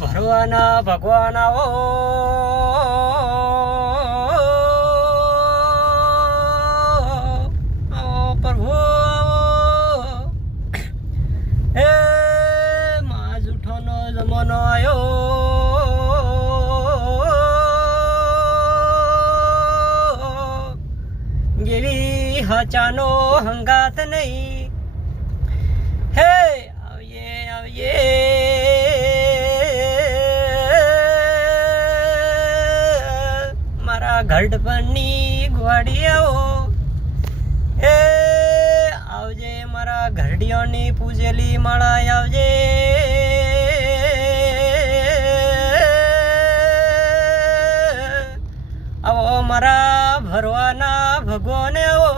ભરવાના ભગવાન આવો પ્રભુ હે માં જૂઠોનો જમાનો આવ્યો જેવી હાચાનો હંગાત નહીં હે આવજે મારા ઘરડપણની ગોવાડી આવો હે આવજે મારા ઘરડીઓની પૂજેલી માળા આવજે આવો મારા ભરવાના ભગવાને આવો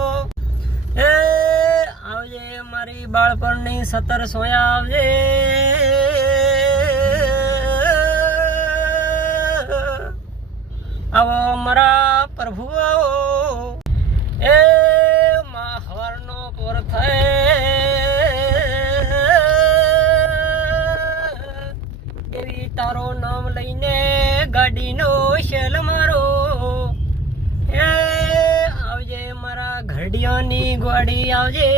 એ આવજે મારી બાળપણની 17 સોયા આવજે આવો મારા પ્રભુ આવો એ માં હવારનો પોર થાય એવી તારો નામ લઈને ગાડીનો શેલ મારો એ આવજે મારા ઘરડીઓની ગોડી આવજે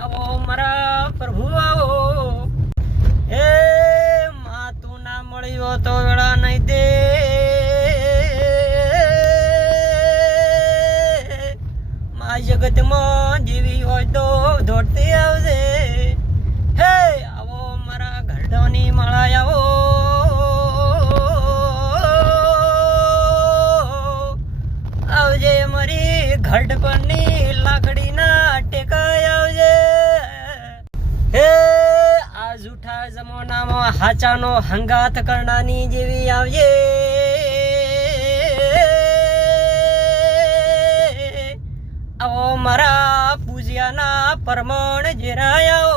આવો મારા પ્રભુ આવો એ માં તું ના મળ્યો તો વેળા નહીં દે માં જગતમાં જેવી હોય તો દોડતી આવજે હે આવો મારા ઘરડોની માળા આવો આવજે મારી ઘરડપણની લાકડીના ટેકાય આવજે હે આ જૂઠા જમાનામાં હાચાનો હંગાત કરનાની જેવી આવજે આવો મારા પૂજ્યાના પરમાણ જેરાયા